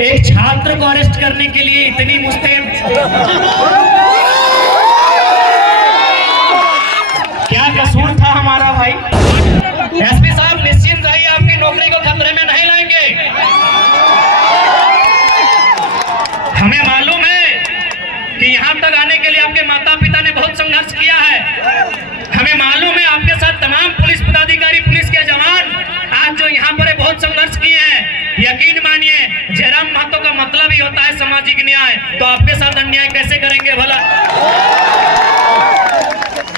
एक छात्र को अरेस्ट करने के लिए इतनी मुस्तैद, क्या कसूर था हमारा भाई? एसपी साहब निश्चिंत रहिए, आपकी नौकरी को खतरे में नहीं लाएंगे। हमें मालूम है कि यहाँ तक आने के लिए आपके माता पिता ने बहुत संघर्ष किया है। हमें मालूम है आपके साथ तमाम पुलिस पदाधिकारी, पुलिस के जवान आज जो यहाँ पर बहुत संघर्ष किए हैं। यकीन मानिए, जयराम महतो का मतलब ही होता है सामाजिक न्याय, तो आपके साथ अन्याय कैसे करेंगे भला?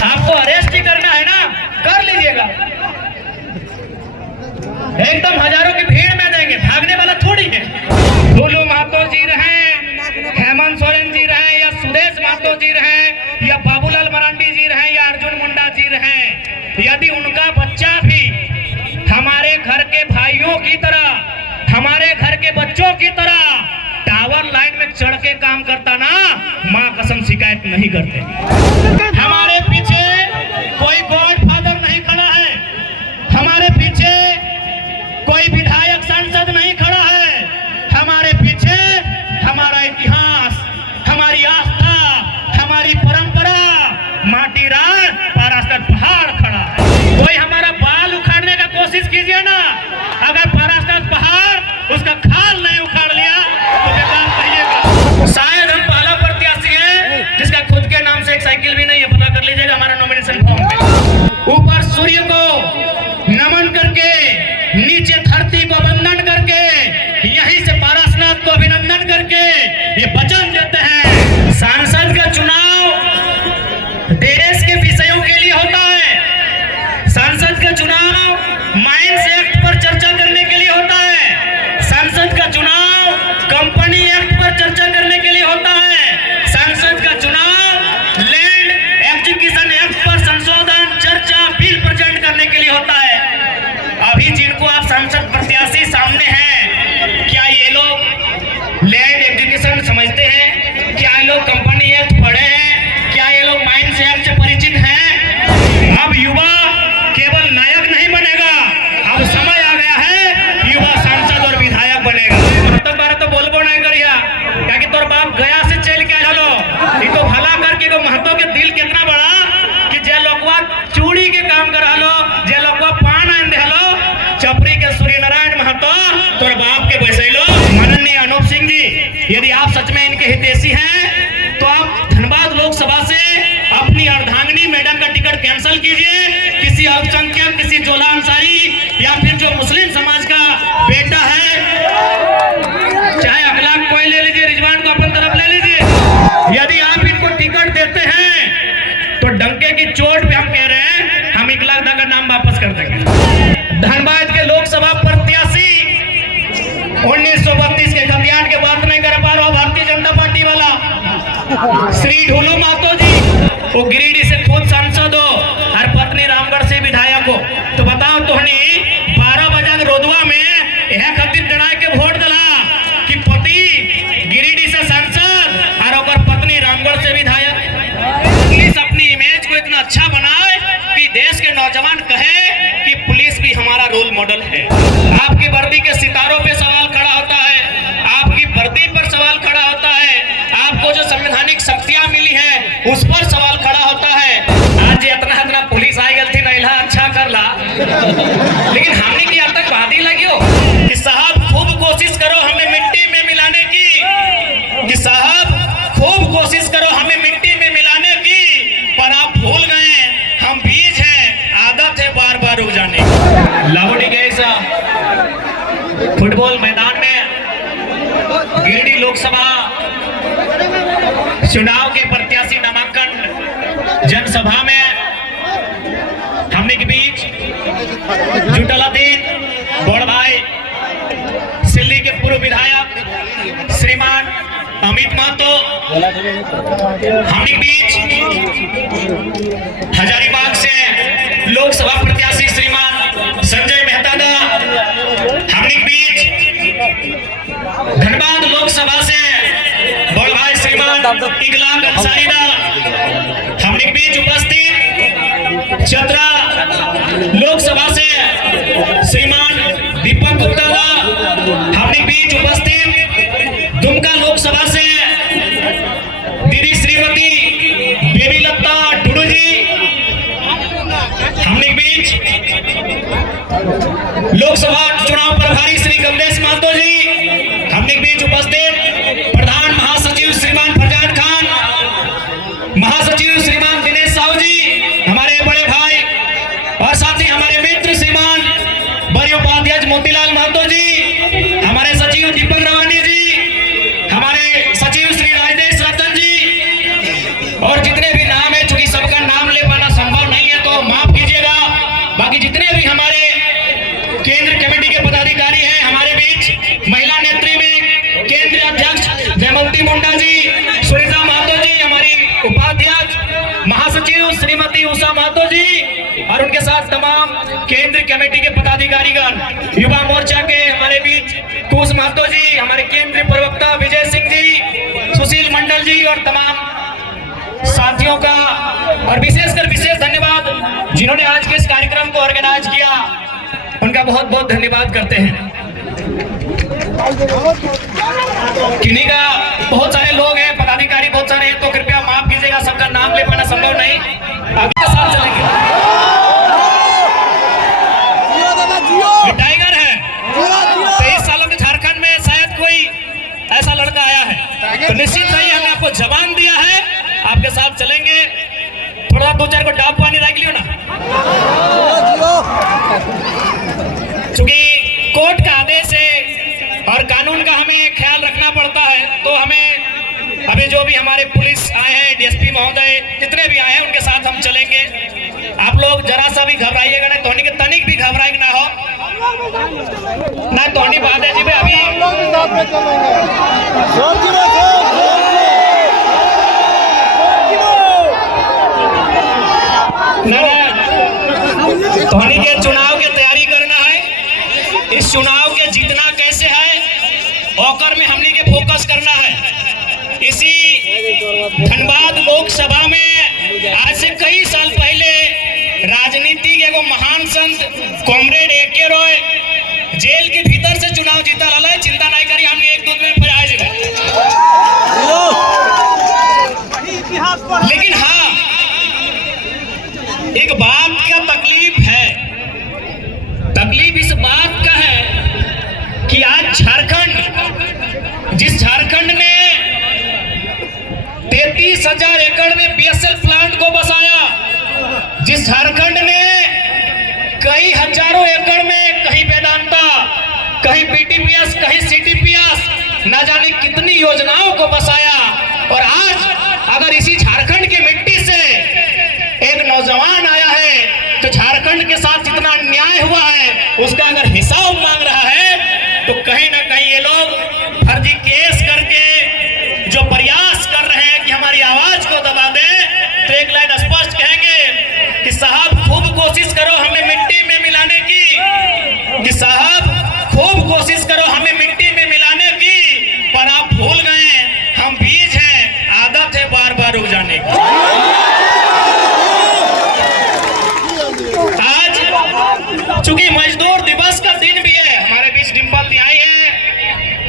आपको अरेस्ट ही करना है ना, कर लीजिएगा, एकदम हजारों की भीड़ में देंगे, भागने वाला थोड़ी है। ढोलू महतो जी रहे, हेमंत सोरेन जी रहे, या सुदेश महतो जी रहे, या बाबूलाल मरांडी जी रहे, या अर्जुन मुंडा जी रहे, यदि उनका बच्चा भी हमारे घर के भाइयों की तरह, हमारे घर के बच्चों की तरह टावर लाइन में चढ़ के काम करता ना, मां कसम शिकायत नहीं करते। हमारे पीछे कोई गॉडफादर नहीं खड़ा है, हमारे पीछे कोई विधायक सांसद नहीं खड़ा है, हमारे पीछे हमारा इतिहास, हमारी आस्था, हमारी परंपरा, माटी राज पारास्तर पहाड़ खड़ा है। कोई हमारा बाल उखाड़ने का कोशिश कीजिए ना, अगर पारास्तर पहाड़ उसका खाल नहीं उखाड़ लिया तो बेकार कहिएगा। शायद हम पहला प्रत्याशी है जिसका खुद के नाम से एक साइकिल भी नहीं है, पता कर लीजिएगा हमारा नॉमिनेशन फॉर्म पे। ऊपर सूर्य को नमन करके, नीचे धरती को वंदन करके, यहीं से पारासनाथ को अभिनंदन करके ये वचन देते हैं, सांसद का चुनाव देश के विषयों के लिए होता है। सांसद का चुनाव माइंस एक्ट पर चर्चा करने के लिए होता है। सांसद का चुनाव कंपनी एक्ट पर चर्चा करने के लिए होता है। सांसद का चुनाव लैंड एक्विजिशन एक्ट पर संशोधन, चर्चा, बिल प्रेजेंट करने के लिए होता है। अभी जिनको आप सांसद प्रत्याशी सामने हैं, क्या ये लोग लैंड एक्विजिशन समझते हैं? क्या ये लोग कंपनी एक्ट पढ़े हैं? क्या ये लोग माइंस एक्ट से परिचित हैं? अब युवा केवल नायक नहीं बनेगा, अब समय आ गया है युवा सांसद और विधायक बनेगा। मतलब बारे तो बोलबो नहीं करिया, क्या कि तोर बाप गया से चल के आलो, ये तो भला करके को महतो के दिल कितना बड़ा कि जे लोगवा चूड़ी के काम करा लो, जे लोगवा पान आन दे लो, चपरी के सूर्य नारायण महतो तोर बाप के बैसे लो। माननीय अनूप सिंह जी, यदि आप सच में इनके हितैषी हैं तो आप धनबाद लोकसभा से अपनी अर्धांगिनी मैडम का टिकट कैंसिल कीजिए। किसी अल्पसंख्यक, किसी जोला अंसारी या फिर जो मुस्लिम समाज का बेटा है, चाहे अखलाक कोई ले लीजिए, रिजवान को अपन तरफ ले लीजिए। यदि आप इनको टिकट देते हैं तो डंके की चोट पे हम कह रहे हैं, हम इकलाक दा का नाम वापस कर देंगे। धनबाद के लोकसभा प्रत्याशी 1932 के खतियान के बात नहीं कर पा रहा, भारतीय जनता पार्टी वाला श्री ढोलू महतो जी, वो गिरिडीह से खुद सांसद हो और पत्नी रामगढ़ से विधायक हो। तो बताओ तोहनी 12 बजे रोदवा में यह खातिर डराए के वोट दिला कि पति गिरिडीह से सांसद और ओकर पत्नी रामगढ़ से विधायक। पुलिस अपनी इमेज को इतना अच्छा बनाए कि देश के नौजवान कहे कि पुलिस भी हमारा रोल मॉडल है। आपकी वर्दी के सितारों पे सवाल खड़ा होता है, आपकी वर्दी पर सवाल खड़ा होता है, आपको जो संवैधानिक शक्तियां मिली है उस पर सवाल खड़ा होता है। आज इतना इतना पुलिस आई गई थी नैला अच्छा कर ला, लेकिन हमने की आतंकवादी लगी हो कि साहब खूब कोशिश करो हमें मिट्टी में मिलाने की, कि साहब खूब कोशिश करो हमें मिट्टी में मिलाने की, पर आप भूल गए हम बीज हैं, आदत है बार बार उग जाने की। लाहौरी गैसा फुटबॉल मैदान में गिरिडीह लोकसभा चुनाव के प्रत्याशी नामांकन जनसभा में हमने के बीच जुटल दिन बड़ भाई सिल्ली के पूर्व विधायक श्रीमान अमित महतो, हमने के बीच हजारीबाग से लोकसभा प्रत्याशी श्रीमान संजय मेहता दा, हमने के बीच धनबाद लोकसभा से बड़ भाई श्रीमान इकलाक अंसारी दा, हमने के बीच उपस्थित चतरा लोकसभा से श्रीमान दीपक गुप्ता दा, हमने के बीच उपस्थित लोकसभा चुनाव प्रभारी श्री कमलेश महतो जी, हमने बीच उपस्थित प्रधान महासचिव श्रीमान फरजान खान, महासचिव श्रीमान दिनेश साहू जी, हमारे बड़े भाई और साथ ही हमारे मित्र श्रीमान बड़े उपाध्यक्ष मोतीलाल महतो जी, हमारे सचिव दीपक रवानी जी, हमारे सचिव श्री राजेश रतन जी, और जितने भी नाम है, चूंकि सबका नाम ले पाना संभव नहीं है तो माफ कीजिएगा। बाकी जितने भी हमारे केंद्र कमेटी के पदाधिकारी हैं हमारे बीच, महिला नेत्री में केंद्रीय अध्यक्ष जयमती मुंडा जी, सुनीता महतो जी, हमारी उपाध्यक्ष महासचिव श्रीमती उषा महतो जी, और उनके साथ तमाम केंद्र कमेटी के पदाधिकारीगण, युवा मोर्चा के हमारे बीच कुश महतो जी, हमारे केंद्रीय प्रवक्ता विजय सिंह जी, सुशील मंडल जी, और तमाम साथियों का और विशेषकर विशेष धन्यवाद जिन्होंने आज के इस कार्यक्रम को ऑर्गेनाइज किया, उनका बहुत बहुत धन्यवाद करते हैं। किन्हीं का बहुत सारे लोग हैं, पदाधिकारी बहुत सारे हैं, तो कृपया माफ कीजिएगा, सबका नाम ले पाना संभव नहीं। अगले साल चलेंगे। ये टाइगर है, 23 सालों के झारखंड में शायद कोई ऐसा लड़का आया है, तो निश्चित नहीं हमने आपको जवान दिया है, आपके साथ चलेंगे। थोड़ा 2-4 को डाब पानी रख लियो ना, क्योंकि कोर्ट का आदेश है और कानून का हमें ख्याल रखना पड़ता है, तो हमें अभी जो भी हमारे पुलिस आए हैं, डीएसपी महोदय जितने भी आए हैं, उनके साथ हम चलेंगे। आप लोग जरा सा भी घबराइएगा ना, तोहनी के तनिक भी घबराए ना हो ना, तोहनी बात है जी भाई। अभी धोनी के चुनाव की तैयारी करना है, इस चुनाव के जीतना कैसे है ओकर में हमने के फोकस करना है। इसी धनबाद लोकसभा में आज से कई साल पहले राजनीति के एगो महान संत कॉमरेड ए.के. रॉय जेल के भीतर से चुनाव जीता रहा है। चिंता नहीं करी, हमने 1-2 में फिर आ जाएगा। लेकिन हाँ, एक बात का तकलीफ है, तकलीफ इस बात का है कि आज झारखंड, जिस झारखंड ने 33,000 एकड़ में बीएसएल प्लांट को बसाया, जिस झारखंड ने कई हजारों एकड़ में कहीं वेदांता, कहीं बीटीपीएस, कहीं सीटीपीएस, न जाने कितनी योजनाओं को बसाया, और आज अगर इसी झारखंड की मिट्टी से एक नौजवान आया है तो झारखंड के साथ जितना अन्याय हुआ है उसका अगर हिसाब मांग रहा है, तो कहीं ना कहीं ये लोग फर्जी केस करके जो प्रयास कर रहे हैं कि हमारी आवाज को दबा दें, तो एक लाइन स्पष्ट कहेंगे कि साहब खूब कोशिश करो हमें मिट्टी में मिलाने की, कि साहब खूब कोशिश करो हमें मिट्टी में मिलाने की, पर आप भूल गए हम बीज हैं, आदत है बार बार उग जाने की। आज चूंकि मजदूर दिवस का दिन भी है, हमारे बीच डिम्पल आई है,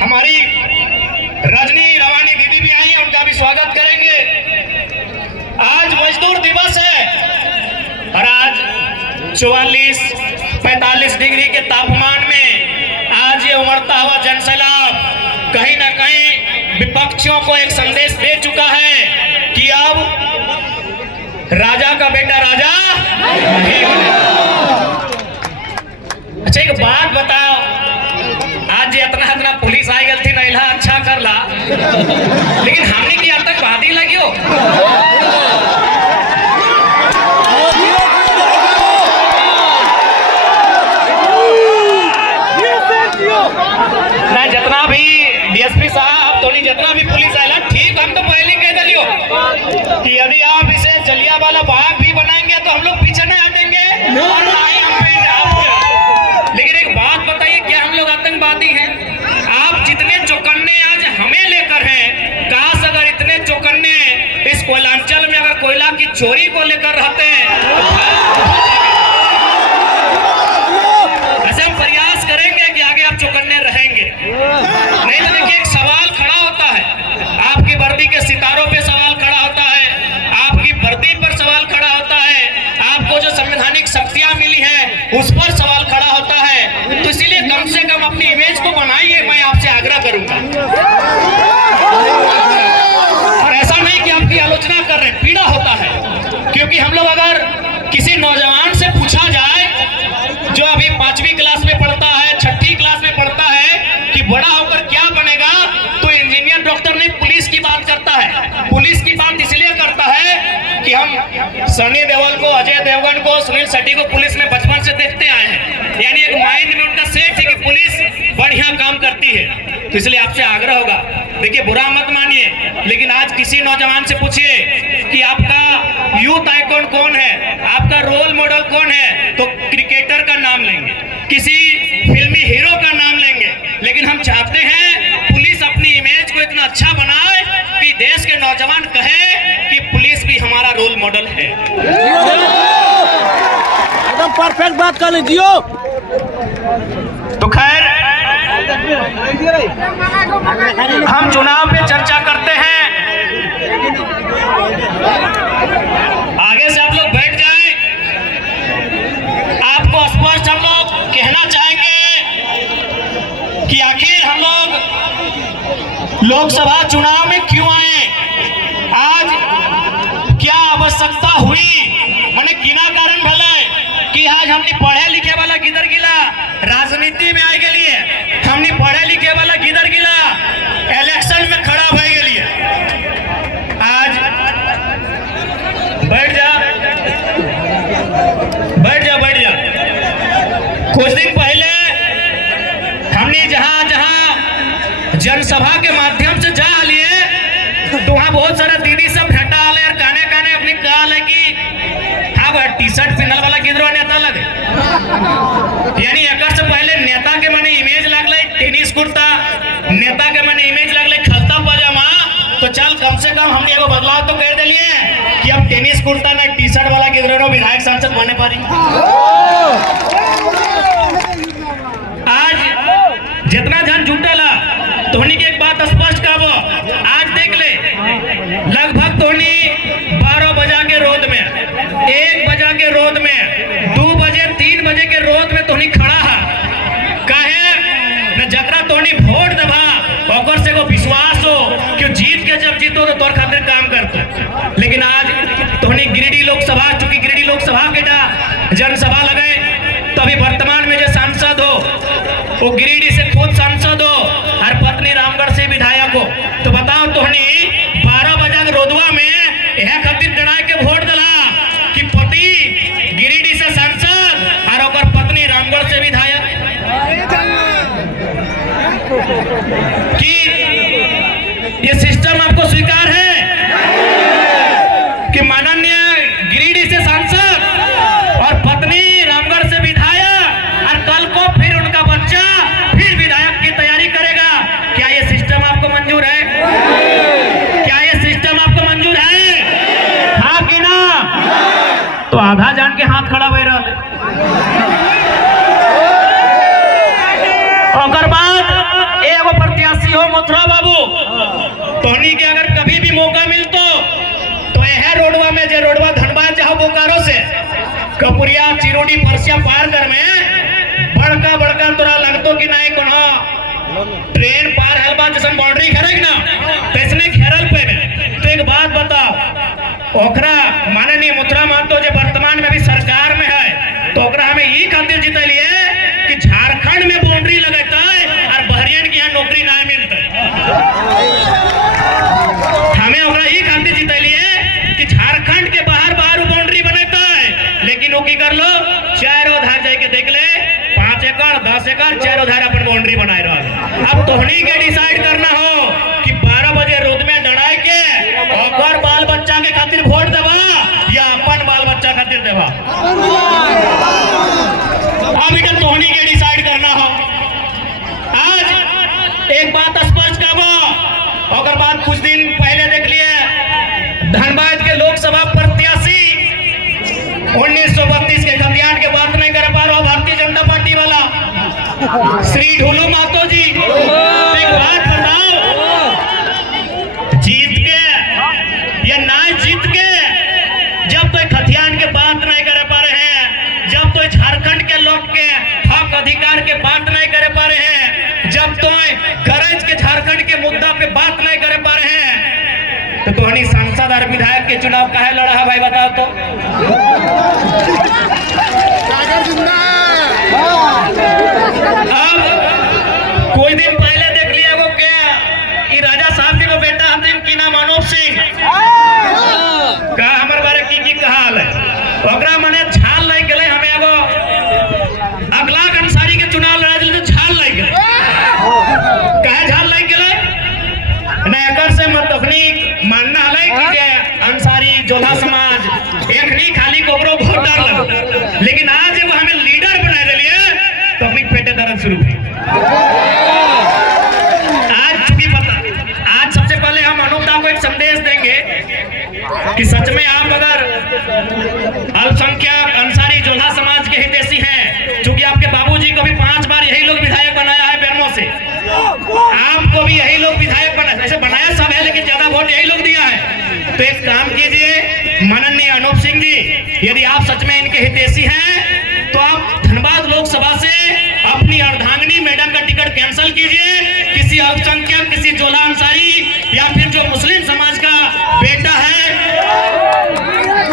हमारी रजनी रवानी दीदी भी आई है, उनका भी स्वागत करेंगे। आज मजदूर दिवस है और आज 44-45 डिग्री के तापमान में आज ये उमड़ता हुआ जनसैलाब कहीं ना कहीं विपक्षियों को एक संदेश दे चुका है कि अब राजा का बेटा राजा नहीं बनेगा। अच्छा एक बात बताओ, आज इतना पुलिस आई गई थी नैला अच्छा कर ला, लेकिन हमने की आतंकवादी लगी हो ना, जितना भी डीएसपी साहब, तो जितना भी पुलिस आएगा ठीक, हम तो पहले कह दियो कि यदि आप इसे जलियांवाला बाग भी बनाएंगे तो हम लोग पीछे नहीं हटेंगे, और ना ही हम पे जाओगे। लेकिन एक बात बताइए, क्या हम लोग आतंकवादी हैं? आप जितने चौकन्ने आज हमें लेकर हैं, काश अगर इतने चौकन्ने इस कोयलांचल में अगर कोयला की चोरी को लेकर रहते हैं, ऐसे हम प्रयास करेंगे कि आगे आप चौकन्ने रहेंगे। नहीं तो देखिए एक सवाल खड़ा होता है, आपकी वर्दी के सितारों पे सवाल खड़ा होता है, आपकी वर्दी पर सवाल खड़ा होता है, आपको जो संवैधानिक शक्तियां मिली है उस पर सवाल खड़ा होता है। होकर क्या बनेगा, तो इंजीनियर डॉक्टर नहीं पुलिस की बात करता है। पुलिस की बात इसलिए करता है कि हम सनी देओल को, अजय देवगन को, सुनील शेट्टी को पुलिस में बचपन से देखते आए हैं, यानी एक माइंड में उनका सेट है कि पुलिस बढ़िया काम करती है। तो इसलिए आपसे आग्रह होगा, देखिए बुरा मत मानिए, लेकिन आज किसी नौजवान से पूछिए कि आपका यूथ आइकॉन कौन है, आपका रोल मॉडल कौन है, तो क्रिकेटर का नाम लेंगे, किसी फिल्मी हीरो का नाम लेंगे। लेकिन हम चाहते हैं पुलिस अपनी इमेज को इतना अच्छा बनाए कि देश के नौजवान कहे कि पुलिस भी हमारा रोल मॉडल है। एकदम परफेक्ट बात कर लीजिए। तो खैर, हम चुनाव पे चर्चा करते हैं, आगे से आप लोग बैठ जाएं। आपको स्पष्ट हम लोग कहना चाहेंगे कि आखिर हम लोग लोकसभा चुनाव में क्यों आए, आज क्या आवश्यकता हुई, मैंने किना कारण भले कि आज हमने पढ़े लिखे वाला किधर गिला, राजनीति में आए के लिए हमने पढ़े लिखे वाला किधर गिला, इलेक्शन में खड़ा भय के लिए। आज बैठ जा, बैठ जा, बैठ जा। कुछ दिन पहले हमने जहां जहां जनसभा के माध्यम से जा लिए, तो वहां बहुत सारा दीदी सब भेटा आले और काने काने अपनी कहल है कि हाँ टी शर्ट पिनल वाला किधर नेता लगे, यानी एक से पहले नेता के मने इमेज लगल टेनिस कुर्ता, नेता के मने इमेज लगल खलता पजामा, तो चल कम से कम हमने एगो बदलाव तो कर दिलिए कि अब टेनिस कुर्ता ना टी शर्ट वाला किधर विधायक सांसद बने पारी। आज जितना जन जुटला तोहनी के एक बात स्पष्ट कहबो, आज देख ले लगभग तोहनी 12 बजा के रोड में, 1 बजा के रोड में, 2 बजे 3 बजे के रोड में तोहनी खड़ा है, काहे न जकरा तोहनी वोट देबा ओकर से को विश्वास हो कि जीत के जब जीतो तो तोर खातिर काम करतो। लेकिन आज तोहनी गिरिडीह लोकसभा, चूंकि गिरिडीह लोकसभा के जनसभा लगे, तो अभी वर्तमान में जो सांसद हो वो गिरिडीह से खुद सांसद हो और पत्नी रामगढ़ से विधायक हो। तो बताओ तोहनी 12 बजा के रोडवा में यह खातिर डराए के वोट दिला कि पति गिरिडीह से सांसद और ओकर पत्नी रामगढ़ से विधायक, कि ये सिस्टम आपको स्वीकार है कि माननीय गिरिडीह से सांसद और पत्नी रामगढ़ से विधायक और कल को फिर उनका बच्चा फिर विधायक की तैयारी करेगा? क्या ये सिस्टम आपको मंजूर है? क्या ये सिस्टम आपको मंजूर है? हाँ कि ना? तो आधा जान के हाथ खड़ा हुए रहा। और बाद एगो प्रत्याशी हो मथुरा बाबू, तोहनी के अगर कभी भी मौका मिलतो तो यह रोडवा में, जो रोडवा धनबाद जाओ बोकारो से कपुरिया चिरोडी परसिया पार कर में बड़का बड़का तोरा लगतो कि नहीं कोनो ट्रेन पार हल बात जैसे बाउंड्री घेरेग ना, तैसने घेरल पे में। तो एक बात बताओ, ओकरा माननीय मथुरा महतो जो वर्तमान में भी सरकार में है, तो ओकरा हमें ये खातिर जितलिए कि झारखंड में बाउंड्री लगता है और बहरियन के यहाँ नौकरी नहीं मिलता है। हमें ओकरा ये खातिर जितलिए कि झारखंड के बाहर बाहर बाउंड्री बनाता है, लेकिन वो की कर लो चारों धार जाके देख ले 5 एकड़ 10 एकड़ चारों धार अपन बाउंड्री बनाए रहा। अब तोहनी के डिसाइड करना हो कि 12 बजे रोड में डराए के और बाल बच्चा के खातिर वोट देवा या अपन बाल बच्चा खातिर देवा, अब इधर तोहनी के डिसाइड करना हो। आज एक बात स्पष्ट करबो, और बात कुछ दिन पहले देख लिए धनबाद के लोकसभा प्रत्याशी 1932 के खतियान के बात नहीं कर पा रहा भारतीय जनता पार्टी वाला श्री ढोलू महतो जी, एक बात बताओ, जीत के या ना जीत के, जब तो खतियान के बात नहीं कर पा रहे हैं, जब तो झारखंड के लोग के हक अधिकार के बात नहीं कर पा रहे हैं, जब तो गरज के झारखंड के मुद्दा पे बात नहीं कर पा रहे हैं, तो तोहनी सांसद और विधायक के चुनाव काहे लड़ा है भाई बताओ तो? अब कोई दिन पहले देख कि सच में आप अगर अल्पसंख्यक अंसारी जोल्हा समाज के हितैषी हैं, चूंकि आपके बाबूजी को भी 5 बार यही लोग विधायक बनाया है बेरमो से, आपको भी यही लोग विधायक बनाया, ऐसे बनाया सब है लेकिन ज्यादा वोट यही लोग दिया है। तो एक काम कीजिए माननीय अनूप सिंह जी, यदि आप सच में इनके हितैषी हैं तो आप धनबाद लोकसभा से अपनी अर्धांगिनी मैडम का टिकट कैंसिल कीजिए, किसी अल्पसंख्यक, किसी जोला अंसारी या फिर जो मुस्लिम समाज का बेटा है,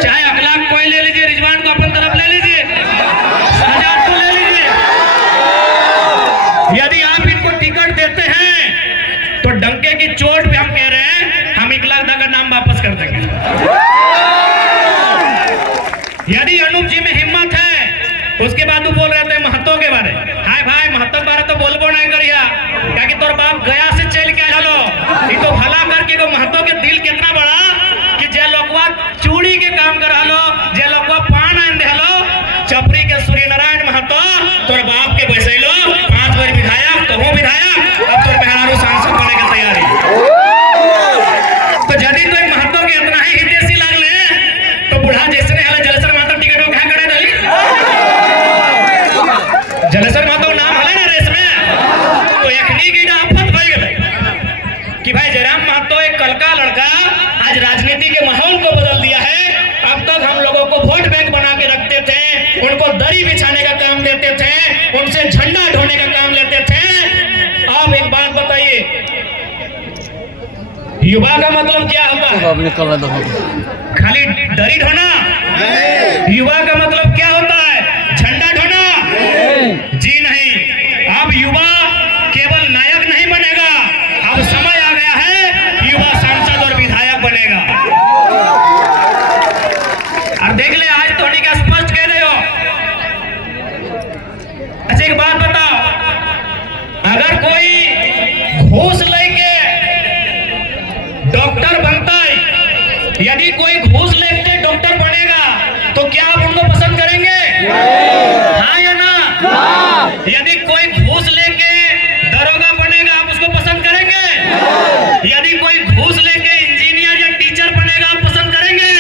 चाहे अखलाक कोई ले लीजिए, रिजवान को अपन तरफ ले लीजिए, शहजाद को ले लीजिए, यदि आप इनको टिकट देते हैं तो डंके की चोट पे हम कह रहे हैं हम इकलाक दा का नाम वापस कर देंगे। यदि अनूप जी में हिम्मत है, उसके बाद वो बोल रहे थे महतो के बारे, हाय भाई महतो के बारे तो बोलबो नहीं करिया, क्या कि तोर बाप गया से चल के आलो, ये तो भला करके को महतो के दिल कितना बड़ा कि जे लोगवा चूड़ी के काम करा लो, जे लोगवा पान आन दे लो, चपरी के सूर्य नारायण महतो तोर बाप के बैसे लो 5 बार विधायक, तो हो विधायक, अब तोर मेहरारू सांसद बने की तैयारी। तो यदि तो महतो के इतना ही हितैषी लागले तो बुढ़ा जैसे हले जलेसर महतो टिकट को क्या करे दली, जलेसर महतो नाम हले ना रेस में, तो एखनी की आफत भई गई कि भाई जयराम महतो एक कल का लड़का आज राजनीति के माहौल को बदल दिया है। अब तक हम लोगों को वोट बैंक बना के रखते थे, उनको दरी बिछाने का काम देते थे, उनसे झंडा ढोने का काम लेते थे। अब एक बात बताइए, युवा का मतलब क्या होता है? खाली दरी ढोना? युवा का मतलब क्या होता है? झंडा ढोना? जी नहीं, अब युवा केवल नायक नहीं बनेगा, अब समय आ गया है युवा सांसद और विधायक बनेगा। अब देख ले, आज तो नहीं का स्पष्ट कह रहे हो। अच्छा एक बात बताओ, अगर कोई घूस लेके डॉक्टर बनता है, यदि कोई घूस लेके डॉक्टर बनेगा तो क्या आप उनको पसंद करेंगे? हाँ या ना? यदि कोई घूस लेके दरोगा बनेगा आप उसको पसंद करेंगे? यदि कोई घूस लेके इंजीनियर या टीचर बनेगा आप पसंद करेंगे?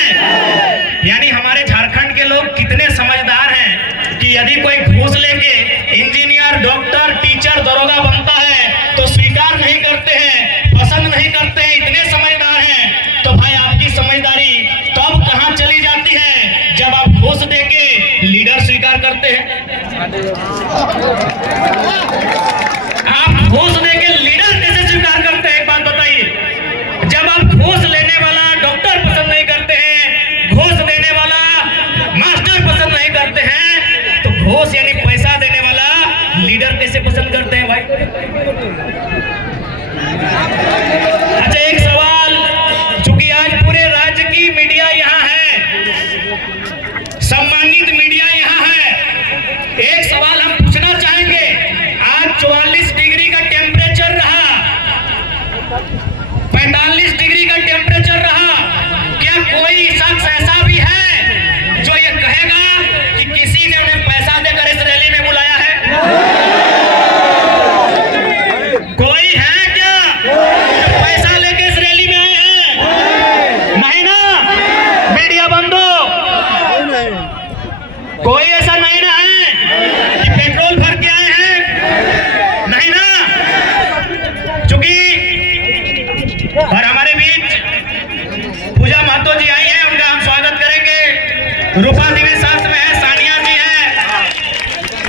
यानी हमारे झारखंड के लोग कितने समझदार हैं कि यदि कोई घूस लेके इंजीनियर, डॉक्टर, टीचर, दरोगा बनता है तो स्वीकार नहीं करते हैं, पसंद नहीं करते हैं, इतने समझदार हैं। तो भाई आपकी समझदारी तब कहां चली जाती है जब आप घूस देके लीडर स्वीकार करते हैं। आप घूस देके लीडर कैसे स्वीकार करते हैं, एक बात बताइए। जब आप घूस लेने वाला डॉक्टर पसंद नहीं करते हैं, घूस देने वाला मास्टर पसंद नहीं करते हैं, तो घूस यानी पैसा देने वाला लीडर कैसे पसंद करते हैं भाई? अच्छा एक सवाल, चूंकि आज पूरे राज्य की मीडिया यहाँ है, सम्मानित मीडिया यहाँ है, एक सवाल हम पूछना चाहेंगे। आज 44 डिग्री का टेम्परेचर रहा, 45 डिग्री का टेम्परेचर रहा, क्या कोई शख्स ऐसा भी है जो ये कहेगा कि किसी ने उन्हें पैसा देकर इस रैली में बुलाया है? कोई है क्या जो पैसा लेके इस रैली में आए हैं? नहीं ना? मीडिया बंदो, कोई ऐसा नहीं ना है कि पेट्रोल भर के आए हैं? नहीं ना? चूंकि और हमारे बीच पूजा महतो जी आई है, उनका हम स्वागत करेंगे। रूपा देवी साथ में है, सानिया जी है,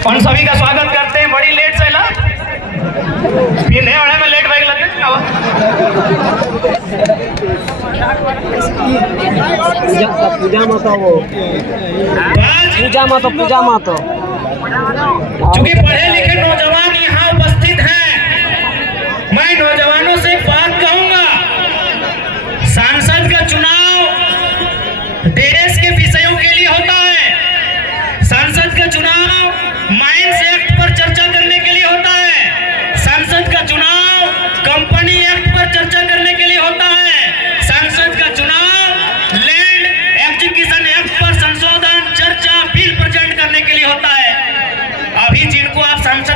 उन सभी का स्वागत करते हैं। बड़ी लेट से ला पिंधे वाले में लेट बैग लगे पूजा माता वो पूजा माता चूंकि पढ़े लिखे नौजवान यहाँ उपस्थित हैं, मैं नौजवानों से बात कहूंगा। सांसद का चुनाव देश के विषयों के लिए होता है, सांसद का चुनाव माइंस एक्ट पर चर्चा करने के लिए होता है, सांसद का चुनाव कंपनी एक्ट पर चर्चा करने के लिए होता है, सांसद का चुनाव लैंड एक्विजिशन एक्ट पर संशोधन, चर्चा, बिल प्रेजेंट करने के लिए होता है। अभी जिनको आप सांसद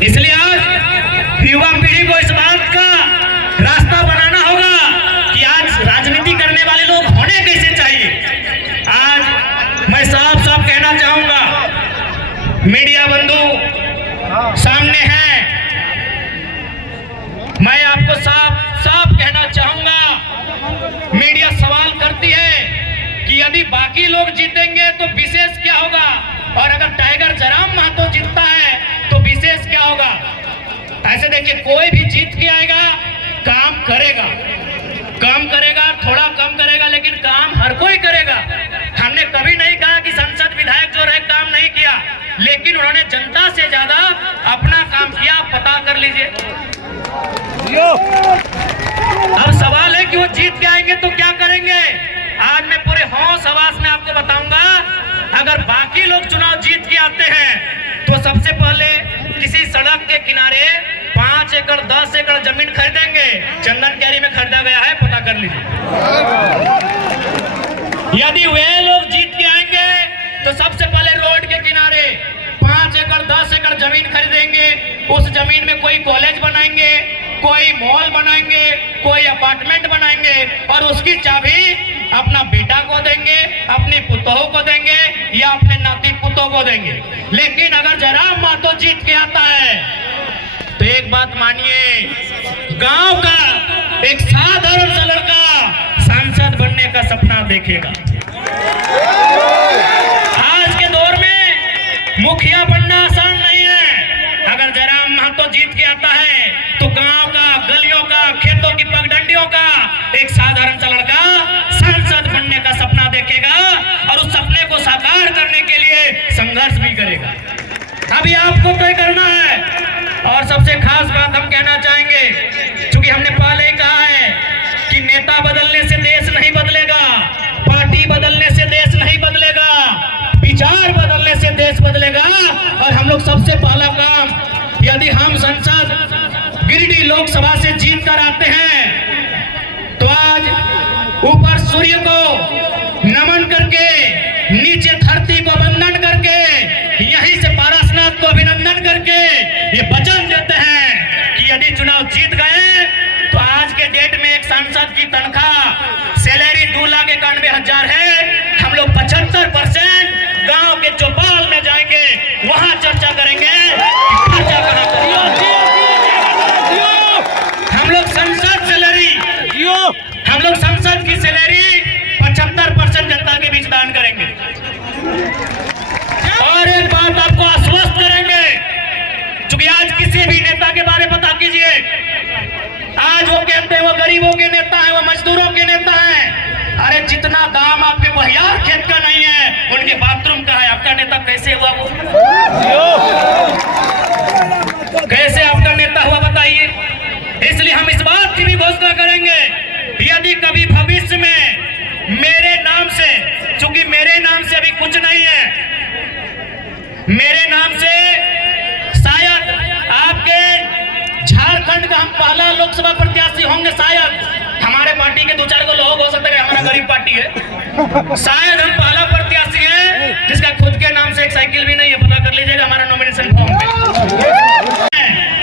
इसलिए आज युवा पीढ़ी को इस बात का रास्ता बनाना होगा कि आज राजनीति करने वाले लोग होने कैसे चाहिए। आज मैं साफ साफ कहना चाहूंगा, मीडिया बंधु सामने हैं, मैं आपको साफ साफ कहना चाहूंगा, मीडिया सवाल करती है कि यदि बाकी लोग जीतेंगे तो विशेष क्या होगा, और अगर टाइगर जयराम महतो जीतता है तो विशेष क्या होगा। ऐसे देखिए, कोई भी जीत के आएगा, काम करेगा, थोड़ा कम करेगा, लेकिन काम हर कोई करेगा। हमने कभी नहीं कहा कि संसद विधायक जो रहे काम नहीं किया, लेकिन उन्होंने जनता से ज्यादा अपना काम किया, पता कर लीजिए। अब सवाल है कि वो जीत के आएंगे तो क्या करेंगे। आज मैं पूरे होश हवास में आपको बताऊंगा, अगर बाकी लोग चुनाव जीत के आते हैं तो सबसे पहले किसी सड़क के किनारे 5 एकड़ 10 एकड़ जमीन खरीदेंगे। चंदन कैरी में खरीदा गया है, पता कर लीजिए। यदि वे लोग जीत के आएंगे तो सबसे पहले रोड के किनारे 5 एकड़ 10 एकड़ जमीन खरीदेंगे। उस जमीन में कोई कॉलेज बनाएंगे, कोई मॉल बनाएंगे, कोई अपार्टमेंट बनाएंगे, और उसकी चाबी अपना बेटा को देंगे, अपनी पुतोह को देंगे, या अपने नाती पुतों को देंगे। लेकिन अगर जयराम महतो जीत के आता है तो एक बात मानिए, गांव का एक साधारण सा लड़का सांसद बनने का सपना देखेगा। आज के दौर में मुखिया बनना आसान नहीं है। अगर जयराम महतो जीत के आता है तो गांव का, गलियों का, खेतों की पगडंडियों का एक साधारण सा लड़का सांसद बनने का सपना देखेगा, और उस सपने को साकार करने के लिए संघर्ष भी करेगा। अभी आपको तय करना है। और सबसे खास बात हम कहना चाहेंगे, क्योंकि हमने पहले ही कहा है कि नेता बदलने से देश नहीं बदलेगा, पार्टी बदलने से देश नहीं बदलेगा, विचार बदलने से देश बदलेगा। और हम लोग सबसे पहला काम, यदि हम संसद गिरिडीह लोकसभा से जीत कर आते हैं तो आज ऊपर सूर्य को नमन करके, नीचे धरती को वंदन करके, यहीं से पारसनाथ को अभिनंदन करके ये वचन देते हैं कि यदि चुनाव जीत गए तो आज के डेट में एक सांसद की तनख्वाह सैलरी 2,91,000 है। हम लोग 75% गांव के चौपाल में जाएंगे, वहां चर्चा करेंगे कि खर्चा कहां करेंगे। हम लोग संसद की सैलरी 75% जनता के बीच दान करेंगे। और एक बात आपको आश्वस्त करेंगे, क्योंकि आज किसी भी नेता के बारे में पता कीजिए, आज वो कहते हैं वो गरीबों के नेता हैं, वो मजदूरों के नेता हैं। अरे जितना दाम आपके बहियार खेत का नहीं है, उनके बाथरूम का है। आपका नेता कैसे हुआ वो? कैसे आपका नेता हुआ बताइए। इसलिए हम इस बात की भी घोषणा करेंगे, यदि कभी भविष्य में मेरे नाम से, चूंकि मेरे नाम से अभी कुछ नहीं है, मेरे नाम से शायद आपके झारखंड का हम पहला लोकसभा प्रत्याशी होंगे। शायद हमारे पार्टी के 2-4 को लोग हो सकते हैं, हमारा गरीब पार्टी है, शायद हम पहला प्रत्याशी है जिसका खुद के नाम से एक साइकिल भी नहीं है। पता कर लीजिएगा हमारा नॉमिनेशन फॉर्म पे।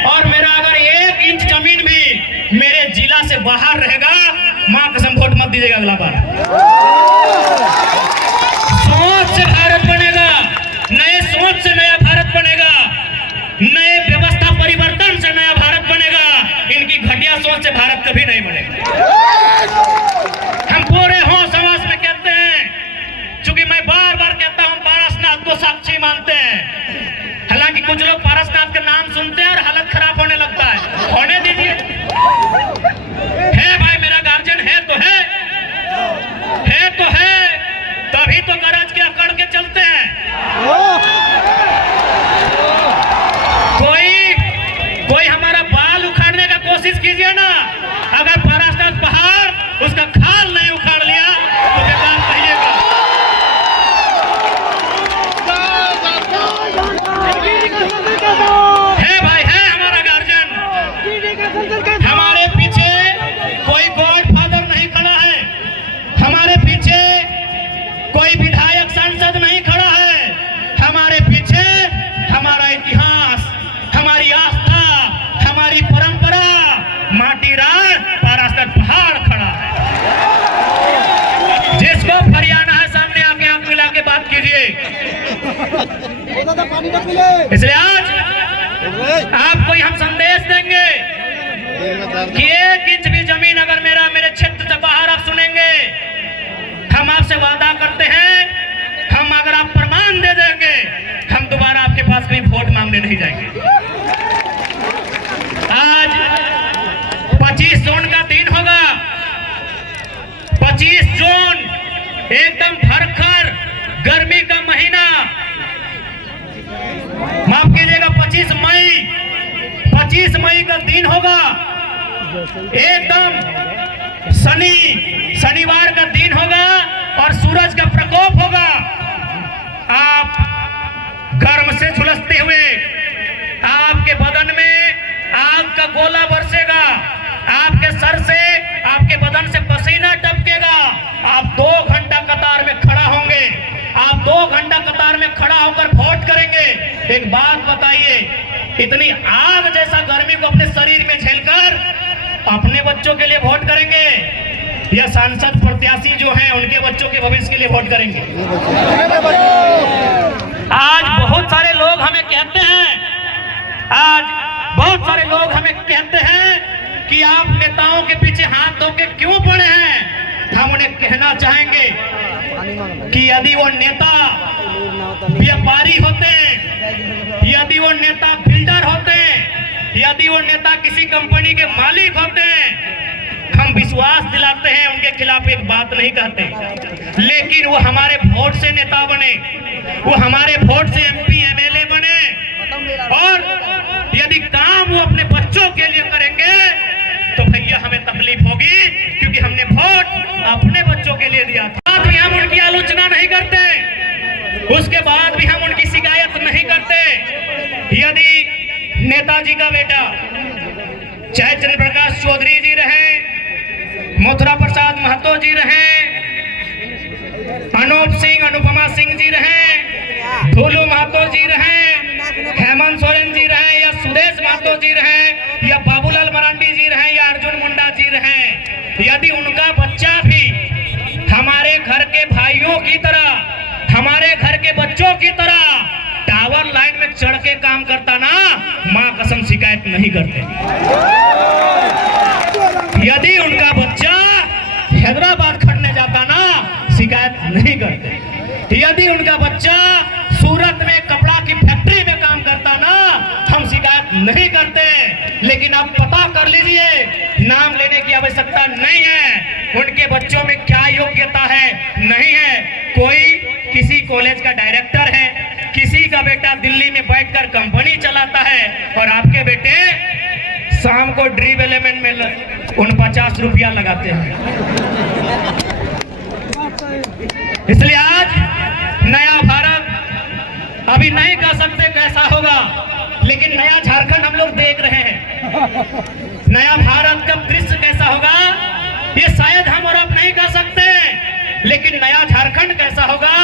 और मेरा अगर 1 इंच जमीन भी मेरे जिला से बाहर रहेगा, मां कसम वोट मत दीजिएगा अगला बार। सोच से भारत बनेगा, नए सोच से नया भारत बनेगा, नए व्यवस्था परिवर्तन से नया भारत बनेगा। इनकी घटिया सोच से भारत कभी नहीं बनेगा। हम पूरे होश हवास में कहते हैं, क्योंकि मैं बार बार कहता हूं पारसनाथ को साक्षी मानते हैं। हालांकि कुछ लोग पारसनाथ का नाम सुनते हैं और हालत खराब होने लगता है। होने दीजिए, है भाई मेरा गार्जियन है तो है तभी तो गरज के अकड़ के चलते हैं। कोई हमारा बाल उखाड़ने का कोशिश कीजिए ना, अगर पारसनाथ पहाड़ उसका खाल नहीं उखाड़ लिया तो बेकार कहिएगा। है भाई, है हमारा गार्जियन। हमारे पीछे कोई गॉडफादर नहीं खड़ा है, हमारे पीछे कोई विधायक सांसद नहीं खड़ा है, हमारे पीछे इसलिए आज आपको हम संदेश देंगे कि 1 इंच भी जमीन अगर मेरे क्षेत्र से बाहर आप सुनेंगे, हम आपसे वादा करते हैं, हम अगर आप प्रमाण दे देंगे, हम दोबारा आपके पास कहीं वोट मांगने नहीं जाएंगे। आज 25 जून का दिन होगा। 25 जून एकदम भरकर गर्मी का महीना, माफ कीजिएगा 25 मई का दिन होगा। एकदम शनिवार का दिन होगा और सूरज का प्रकोप होगा। आप गर्म से झुलसते हुए आपके बदन में आग का गोला बरसेगा, आपके सर से आपके बदन से पसीना टपकेगा। आप 2 घंटा कतार में खड़ा होंगे, आप 2 घंटा कतार में खड़ा होकर वोट करेंगे। एक बात बताइए, इतनी आग जैसा गर्मी को अपने शरीर में झेलकर अपने बच्चों के लिए वोट करेंगे या सांसद प्रत्याशी जो हैं उनके बच्चों के भविष्य के लिए वोट करेंगे? आज बहुत सारे लोग हमें कहते हैं कि आप नेताओं के पीछे हाथ धो के क्यों पड़े हैं। हम उन्हें कहना चाहेंगे कि यदि वो नेता व्यापारी होते, यदि वो नेता बिल्डर होते, यदि वो नेता किसी कंपनी के मालिक होते, हम विश्वास दिलाते हैं, उनके खिलाफ एक बात नहीं कहते। लेकिन वो हमारे वोट से नेता बने, वो हमारे वोट से MP MLA बने, और यदि काम वो अपने बच्चों के लिए करेंगे तो भैया हमें तकलीफ होगी, क्योंकि हमने वोट अपने बच्चों के लिए दिया था। भी हम उनकी आलोचना नहीं करते, उसके बाद भी हम उनकी शिकायत नहीं करते। यदि नेताजी का बेटा चाहे चंद्र प्रकाश चौधरी जी रहे, मथुरा प्रसाद महतो जी रहे, अनूप सिंह अनुपमा सिंह जी रहे, भोलू महतो जी रहे, हेमंत सोरेन जी रहे, या सुदेश महतो जी रहे, या बाबूलाल मरांडी जी रहे, या अर्जुन मुंडा जी रहे, यदि उनका बच्चा भी हमारे घर के भाइयों की तरह, हमारे घर के बच्चों की तरह टावर लाइन में चढ़ के काम करता ना, मां कसम शिकायत नहीं करते। यदि उनका बच्चा हैदराबाद खटने जाता ना, शिकायत नहीं करते। यदि उनका बच्चा सूरत में कपड़ा की फैक्ट्री में काम करता ना, हम शिकायत नहीं करते। लेकिन आप पता कर लीजिए, नाम लेने की आवश्यकता नहीं है, उनके बच्चों में क्या योग्यता है, नहीं है। कोई किसी कॉलेज का डायरेक्टर है, किसी का बेटा दिल्ली में बैठकर कंपनी चलाता है, और आपके बेटे शाम को ड्रीम एलिमेंट में 49 रुपया लगाते हैं। इसलिए आज नया भारत अभी नहीं कह सकते कैसा होगा, लेकिन नया झारखंड हम लोग देख रहे हैं। नया भारत का दृश्य कैसा होगा ये शायद हम और आप नहीं कह सकते, लेकिन नया झारखंड कैसा होगा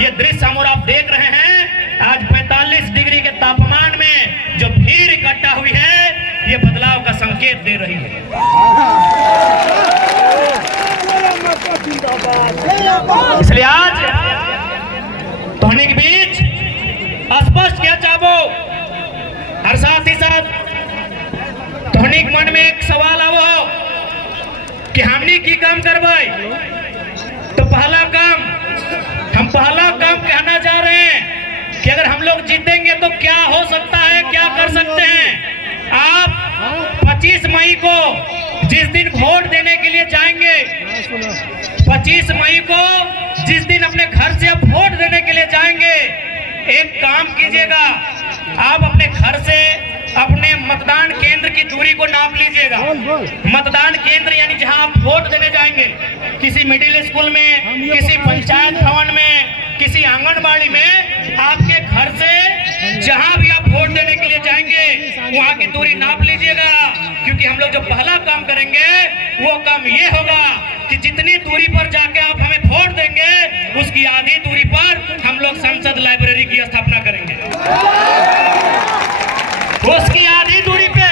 ये दृश्य हम और आप देख रहे हैं। आज 45 डिग्री के तापमान में जो भीड़ इकट्ठा हुई है, ये बदलाव का संकेत दे रही है। इसलिए आज धोनी के बीच स्पष्ट क्या चाहबो, और साथ ही साथ धोनी के मन में एक सवाल आवो कि हमनी की काम करवाई, तो पहला काम कहना चाह रहे हैं कि अगर हम लोग जीतेंगे तो क्या हो सकता है, क्या कर सकते हैं। आप 25 मई को जिस दिन वोट देने के लिए जाएंगे, 25 मई को जिस दिन अपने घर से आप वोट देने के लिए जाएंगे, एक काम कीजिएगा, आप अपने घर से अपने मतदान केंद्र की दूरी को नाप लीजिएगा। मतदान केंद्र यानी जहां आप वोट देने जाएंगे, किसी मिडिल स्कूल में, किसी पंचायत भवन में, किसी आंगनबाड़ी में, आपके घर से जहां भी आप वोट देने के लिए जाएंगे वहां की दूरी नाप लीजिएगा। क्योंकि हम लोग जो पहला काम करेंगे वो काम ये होगा कि जितनी दूरी पर जाके आप हमें वोट देंगे, उसकी आधी दूरी पर हम लोग संसद लाइब्रेरी की स्थापना करेंगे। उसकी आधी दूरी पे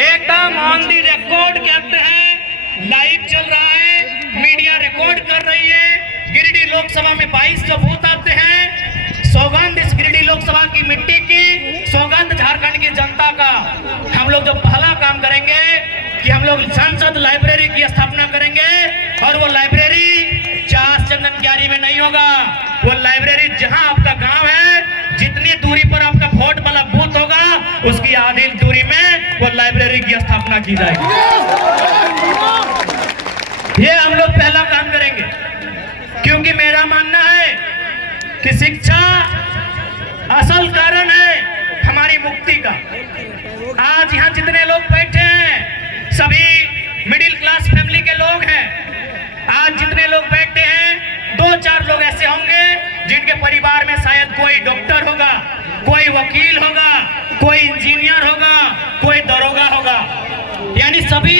एकदम ऑन दी रिकॉर्ड कहते हैं, लाइव चल रहा है, मीडिया रिकॉर्ड कर रही है। गिरिडीह लोकसभा में 2200 बूथ आते हैं, सौगंध इस गिरिडीह लोकसभा की मिट्टी की, सौगंध झारखंड की जनता का। हम लोग जो पहला काम करेंगे कि हम लोग संसद लाइब्रेरी की स्थापना करेंगे, और वो लाइब्रेरी चास चंदन क्यारी में नहीं होगा। वो लाइब्रेरी जहां आपका गांव है, जितनी दूरी पर आपका वोट वाला बूथ होगा, उसकी आधी दूरी में वो लाइब्रेरी की स्थापना की जाएगी। ये हम लोग पहला काम करेंगे, क्योंकि मेरा मानना है कि शिक्षा असल कारण है हमारी मुक्ति का। आज यहाँ जितने लोग बैठे हैं सभी मिडिल क्लास फैमिली के लोग हैं। आज जितने लोग बैठे हैं, 2-4 लोग ऐसे होंगे जिनके परिवार में शायद कोई डॉक्टर होगा, कोई वकील होगा, कोई इंजीनियर होगा, कोई दरोगा होगा। यानी सभी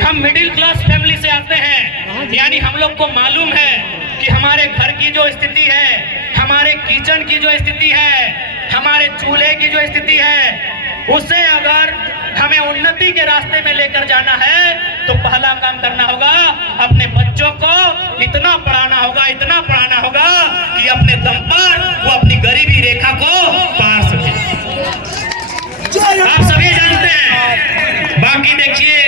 हम मिडिल क्लास फैमिली से आते हैं। यानी हम लोग को मालूम है कि हमारे घर की जो स्थिति है, हमारे किचन की जो स्थिति है, हमारे चूल्हे की जो स्थिति है, उसे अगर हमें उन्नति के रास्ते में लेकर जाना है तो पहला काम करना होगा, अपने बच्चों को इतना पढ़ाना होगा, इतना पढ़ाना होगा कि अपने दम पर वो अपनी गरीबी रेखा को पार सके। आप सभी जानते हैं। बाकी देखिए,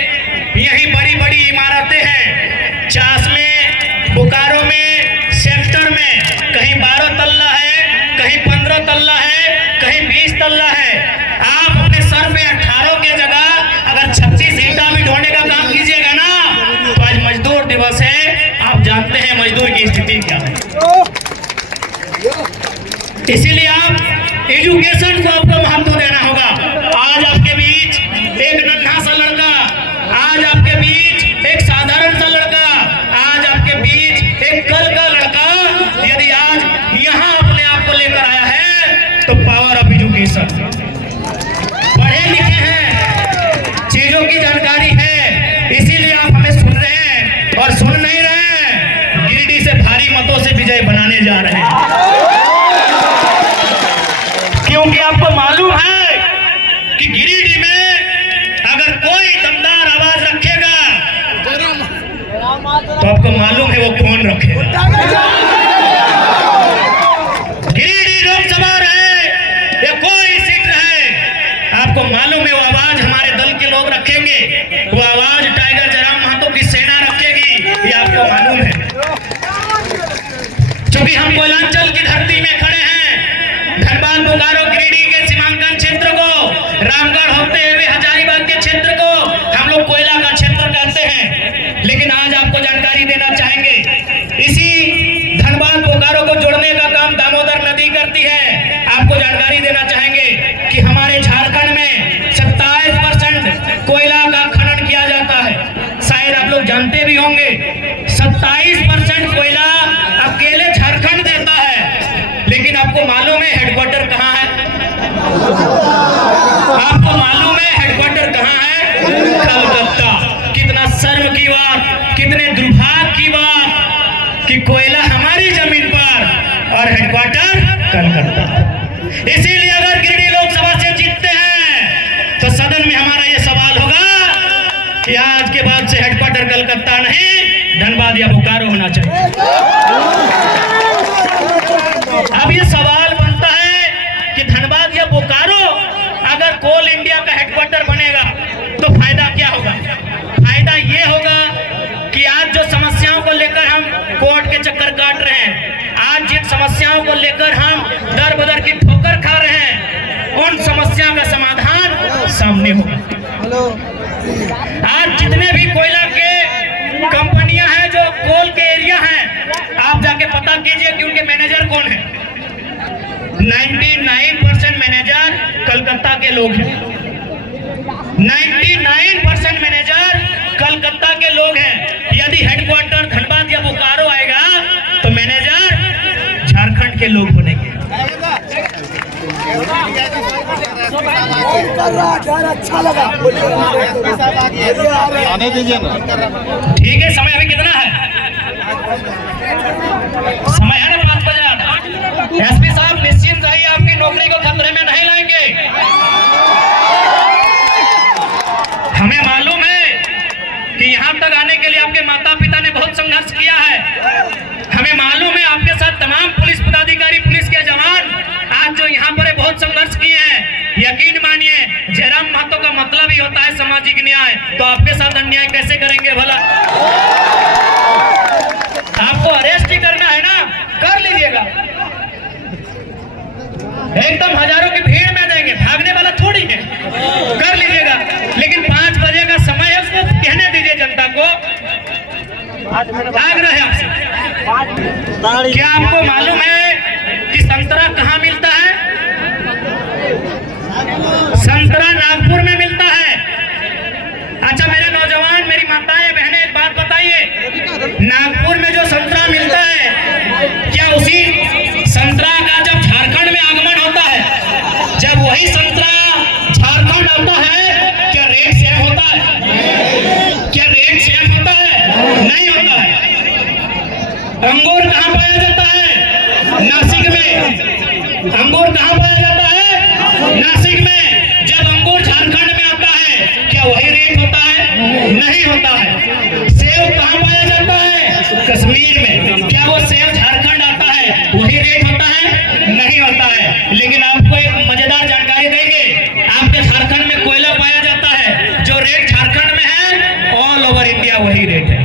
यही बड़ी बड़ी इमारतें हैं, चास में, बोकारो में, सेक्टर में, कहीं 12 तल्ला है, कहीं 15 तल्ला है, कहीं 20 तल्ला है। आप अपने सर पे 18 के जगह अगर 36 ईंटा भी ढोने का काम कीजिएगा ना, तो आज मजदूर दिवस है। आप जानते हैं मजदूर की स्थिति क्या है। इसीलिए आप एजुकेशन को आपको महत्व देना होगा। आज आपके बीच एक नन्हा सा लड़का, आज आपके बीच एक साधारण सा लड़का, आज आपके बीच एक कल का लड़का यदि आज यहाँ अपने आप को लेकर आया है तो पावर ऑफ एजुकेशन। पढ़े लिखे हैं, चीजों की जानकारी है, इसीलिए आप हमें सुन रहे हैं और सुन नहीं रहे हैं। गिरिडीह से भारी मतों से विजय बनाने जा रहे हैं, क्योंकि आपको मालूम है कि गिरिडीह में अगर कोई दमदार आवाज रखेगा तो आपको मालूम है वो कौन रखेगा। गिरिडीह लोकसभा रहे या कोई सीट रहे, आपको मालूम है वो आवाज हमारे दल के लोग रखेंगे, वो आवाज टाइगर जयराम महतो की सेना रखेगी, ये आपको मालूम है। क्योंकि हम कोयलांचल की धरती में खड़े हैं। धनबाद, बोकारो, गिरिडीह के सीमांकन क्षेत्र को, रामगढ़ होते हुए हजारीबाग के क्षेत्र को हम लोग कोयला का क्षेत्र कहते हैं। लेकिन आज आपको जानकारी देना चाहेंगे, इसी धनबाद बोकारो को जोड़ने का काम दामोदर नदी करती है। आपको जानकारी देना चाहेंगे कि हमारे झारखंड में 27% कोयला का खनन किया जाता है। शायद आप लोग जानते भी होंगे, 27% कोयला अकेले झारखंड देता है। लेकिन आपको मालूम है हेडक्वार्टर कहाँ है? आपको मालूम है हेडक्वार्टर कहाँ है? कलकत्ता। कितना शर्म की बात, कितने दुर्भाग्य की बात कि कोयला हमारी जमीन पर और हेडक्वार्टर कलकत्ता। इसीलिए अगर गिरिडीह लोकसभा से जीतते हैं तो सदन में हमारा ये सवाल होगा कि आज के बाद से हेडक्वार्टर कलकत्ता नहीं, धनबाद या बोकारो होना चाहिए। अब ये सवाल बनता है कि धनबाद या बोकारो अगर कोल इंडिया का हेडक्वार्टर बनेगा तो फायदा क्या होगा? फायदा ये होगा कि आज जो समस्याओं को लेकर हम कोर्ट के चक्कर काट रहे हैं, आज जिन समस्याओं को लेकर हम दर बदर की ठोकर खा रहे हैं, उन समस्याओं का समाधान सामने होगा। आज जितने भी कोयला के कंपनियां हैं जो कोल के एरिया हैं, आप जाके पता कीजिए कि उनके मैनेजर कौन है। 99% मैनेजर कलकत्ता के लोग हैं। 99% मैनेजर कलकत्ता के लोग हैं। यदि हेडक्वार्टर धनबाद या बोकारो आएगा तो मैनेजर झारखंड के लोग बनेंगे। अच्छा लगा, आने दीजिए ना। ठीक है, समय अभी कितना है? समय है ना 5 बजे। एसपी साहब निश्चिंत रहिए, आपकी नौकरी को खतरे में नहीं लाएंगे। हमें मालूम है कि यहाँ तक आने के लिए आपके माता पिता ने बहुत संघर्ष किया है। हमें मालूम है आपके साथ तमाम पुलिस पदाधिकारी, पुलिस के जवान किए हैं। यकीन मानिए, जयराम महतो का मतलब ही होता है सामाजिक न्याय। तो आपके साथ अन्याय कैसे करेंगे भला? आपको अरेस्ट ही करना है ना, कर लीजिएगा, एकदम हजारों की भीड़ में देंगे, भागने वाला थोड़ी है, कर लीजिएगा। लेकिन 5 बजे का समय है, उसको कहने दीजिए जनता को। आग्रह है आपसे, क्या आपको मालूम है कि संतरा कहाँ मिलता है? संतरा नागपुर में मिलता है। अच्छा मेरे नौजवान, मेरी माताएं बहनें, एक बात बताइए, नागपुर में जो संतरा मिलता है, क्या उसी संतरा का जब झारखंड में आगमन होता है, जब वही संतरा झारखंड आता है, क्या रेट सेम होता है? क्या रेट सेम होता है? नहीं होता है। अंगूर कहाँ पाया जाता है? नासिक में। अंगूर कहाँ पाया जाता है? नासिक में। जब अंगूर झारखंड में आता है, क्या वही रेट होता है? नहीं होता है। सेब कहाँ पाया जाता है? कश्मीर में। क्या वो सेब झारखंड आता है, वही रेट होता है? नहीं होता है। लेकिन आपको एक मजेदार जानकारी देंगे, आपके झारखंड में कोयला पाया जाता है, जो रेट झारखंड में है, ऑल ओवर इंडिया वही रेट है।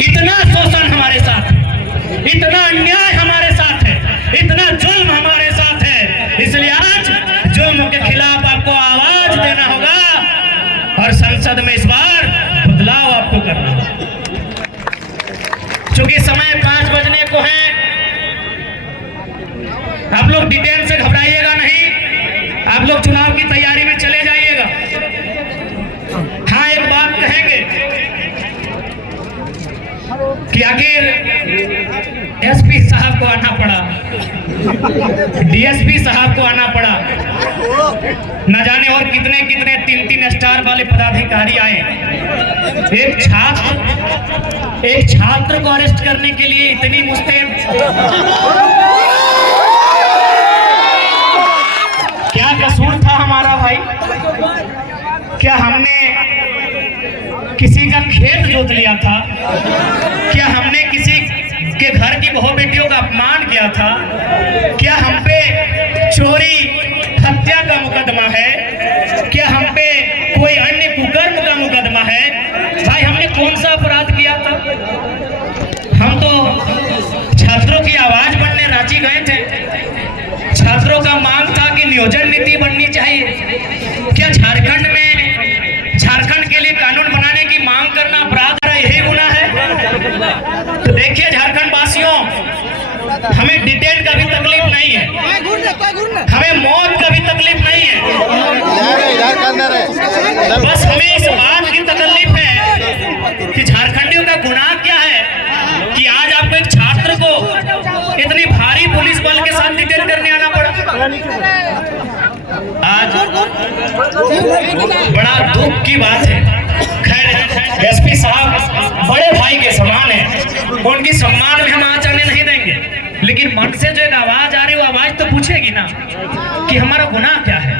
इतना शोषण हमारे साथ है, इतना अन्याय हमारे साथ है, इतना जुल्म हमारे साथ है। इसलिए आज जुल्म के खिलाफ आपको आवाज देना होगा और संसद में इस बार बदलाव आपको करना होगा। चूंकि समय 5 बजने को है, आप लोग डिटेल से घबराइएगा नहीं, आप लोग चुनाव की तैयारी में चले जाइएगा। हाँ, एक बात कहेंगे कि आखिर एसपी साहब को आना पड़ा, डीएसपी साहब को आना पड़ा, न जाने और कितने कितने 3-3 स्टार वाले पदाधिकारी आए। एक छात्र को अरेस्ट करने के लिए इतनी मुस्तैद, क्या कसूर था हमारा भाई? क्या हमने किसी का खेत जोत लिया था? क्या हमने किसी के घर की बहू बेटियों का अपमान किया था? क्या हम पे चोरी हत्या का मुकदमा है? क्या हम पे कोई अन्य कुकर्म का मुकदमा है? भाई हमने कौन सा अपराध किया था? हम तो छात्रों की आवाज बनने रांची गए थे। छात्रों का मांग था कि नियोजन नीति बननी चाहिए। क्या झारखंड के लिए कानून बनाने की मांग करना अपराध है? यही गुनाह है। तो देखिए झारखंड वासियों, हमें डिटेन का भी तकलीफ नहीं है, हमें मौत का भी तकलीफ नहीं है, बस हमें इस बात की तकलीफ है कि झारखंडियों का गुनाह क्या है कि आज आपको एक छात्र को इतनी भारी पुलिस बल के साथ डिटेन करने आना पड़ा। आज बड़ा दुख की बात है। खैर एसपी साहब बड़े भाई के समान है, उनकी सम्मान में हम आज आने नहीं देंगे, लेकिन मन से जो एक आवाज आ रही है, वो आवाज तो पूछेगी ना कि हमारा गुनाह क्या है,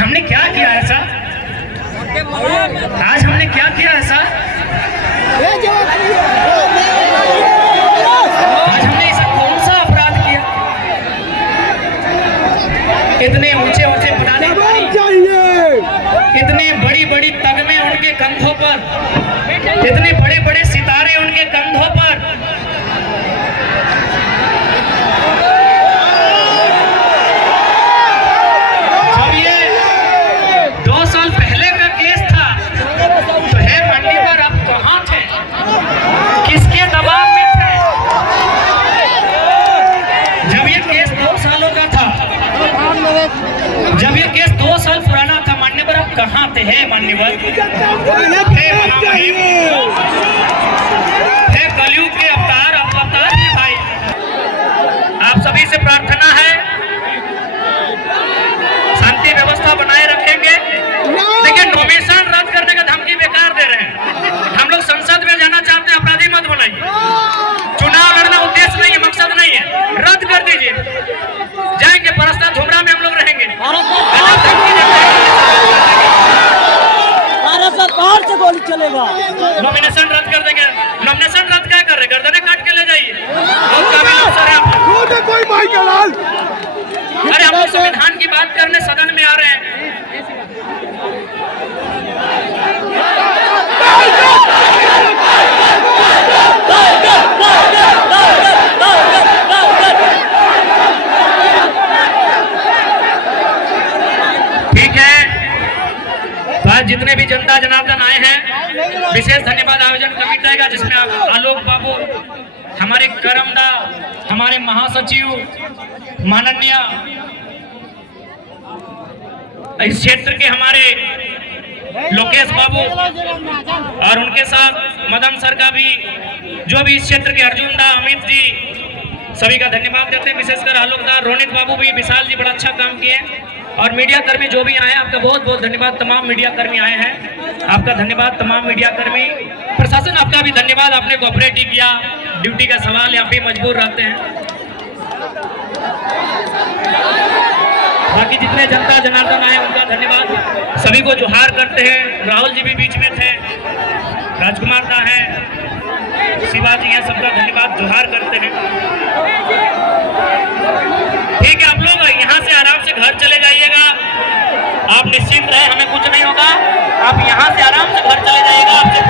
हमने क्या किया ऐसा, आज हमने क्या किया ऐसा, आज हमने ऐसा कौन सा अपराध किया? इतने ऊंचे ऊंचे पदाधिकारी, इतने बड़ी बड़ी तगमे उनके कंधों पर, इतने बड़े बड़े सितारे उनके कंधों पर, जब ये 2 साल पहले का केस था तो है मंडी पर आप कहाँ थे? किसके दबाव में थे? जब ये केस 2 सालों का था, जब ये केस 2 साल पुराना था, मान्यवर आप कहाँ थे? है मान्यवर, हे कलयुग के अवतार, आप अवतार हैं भाई। आप सभी से प्रार्थना है, शांति व्यवस्था बनाए रखेंगे। देखिए नोमिनेशन रद्द करने का धमकी बेकार दे रहे हैं। हम लोग संसद में जाना चाहते हैं, अपराधी मत बनाइए। चुनाव लड़ना उद्देश्य नहीं है, मकसद नहीं है, रद्द कर दीजिए। जाएंगे परस्ता धुमरा में हम लोग रहेंगे। बाहर से गोली चलेगा। नॉमिनेशन रद्द कर देंगे। नॉमिनेशन रद्द क्या कर रहे, गर्दनें काट के ले जाइए। बहुत काबिल अफसर है आप। अरे हम लोग संविधान की बात करने सदन में आ रहे हैं। ठीक है, तो आज जितने भी जनता जनार्दन आए हैं, विशेष धन्यवाद आयोजन कमेटी का, जिसमें आलोक बाबू, हमारे करमदा, हमारे महासचिव माननीय इस क्षेत्र के हमारे लोकेश बाबू और उनके साथ मदन सर का भी, जो भी इस क्षेत्र के अर्जुन दा, अमित जी, सभी का धन्यवाद देते हैं। विशेषकर आलोक दा, रोनित बाबू भी, विशाल जी बड़ा अच्छा काम किए। और मीडिया कर्मी जो भी आए, आपका बहुत बहुत धन्यवाद। तमाम मीडिया कर्मी आए हैं, आपका धन्यवाद। तमाम मीडिया कर्मी, प्रशासन आपका भी धन्यवाद, आपने कोऑपरेट किया। ड्यूटी का सवाल यहाँ पे मजबूर रहते हैं। बाकी जितने जनता जनार्दन आए उनका धन्यवाद। सभी को जोहार करते हैं। राहुल जी भी बीच में थे, राजकुमार दा है, शिवाजी है, सबका धन्यवाद, जोहार करते हैं। ठीक है, आप लोग यहाँ से आराम से घर चले जाइएगा। आप निश्चिंत रहे, हमें कुछ नहीं होगा। आप यहाँ से आराम से घर चले जाइएगा। आपसे